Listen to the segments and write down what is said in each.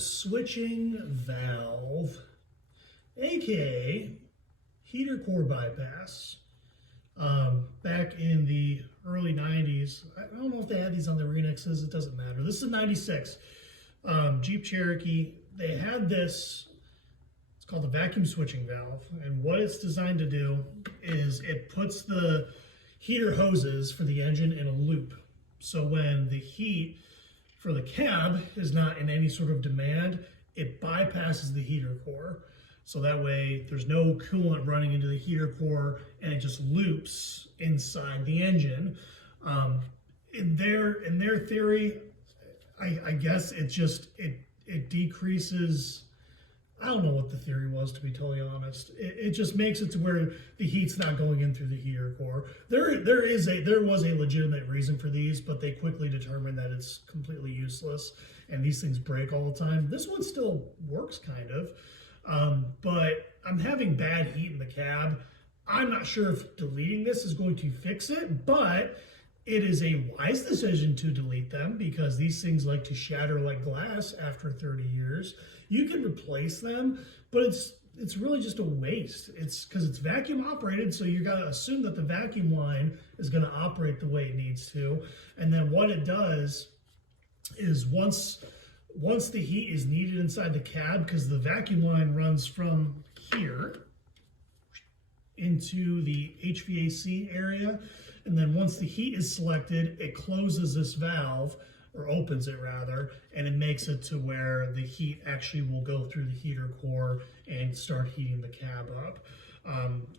switching valve, aka heater core bypass. Back in the early 90s, I don't know if they had these on the Renexes, it doesn't matter. This is 96. Jeep Cherokee, they had this, it's called the vacuum switching valve. And what it's designed to do is it puts the heater hoses for the engine in a loop. So when the heat for the cab is not in any sort of demand, it bypasses the heater core. So that way there's no coolant running into the heater core and it just loops inside the engine. In their theory, I guess it decreases. I don't know what the theory was, to be totally honest. It just makes it to where the heat's not going in through the heater core. There was a legitimate reason for these, but they quickly determined that it's completely useless and these things break all the time. This one still works kind of, but I'm having bad heat in the cab. I'm not sure if deleting this is going to fix it, but it is a wise decision to delete them because these things like to shatter like glass after 30 years. You can replace them, but it's really just a waste. It's because it's vacuum operated, so you gotta assume that the vacuum line is gonna operate the way it needs to. And then what it does is once the heat is needed inside the cab, because the vacuum line runs from here into the HVAC area, and then once the heat is selected, it closes this valve, or opens it rather, and it makes it to where the heat actually will go through the heater core and start heating the cab up.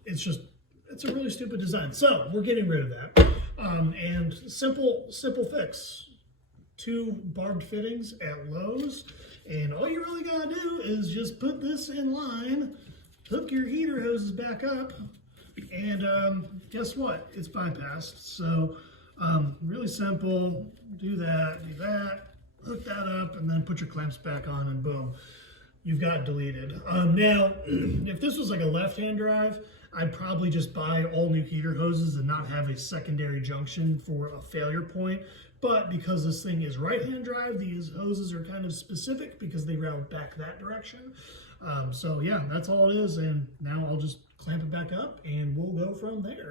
It's a really stupid design. So we're getting rid of that. And simple fix. 2 barbed fittings at Lowe's, and all you really gotta do is just put this in line, hook your heater hoses back up, and guess what? It's bypassed. So really simple. Do that, hook that up, and then put your clamps back on, and boom, you've got it deleted. Now, if this was like a left-hand drive, I'd probably just buy all new heater hoses and not have a secondary junction for a failure point. But because this thing is right-hand drive, these hoses are kind of specific because they route back that direction. So yeah, that's all it is. And now I'll just clamp it back up and we'll go from there.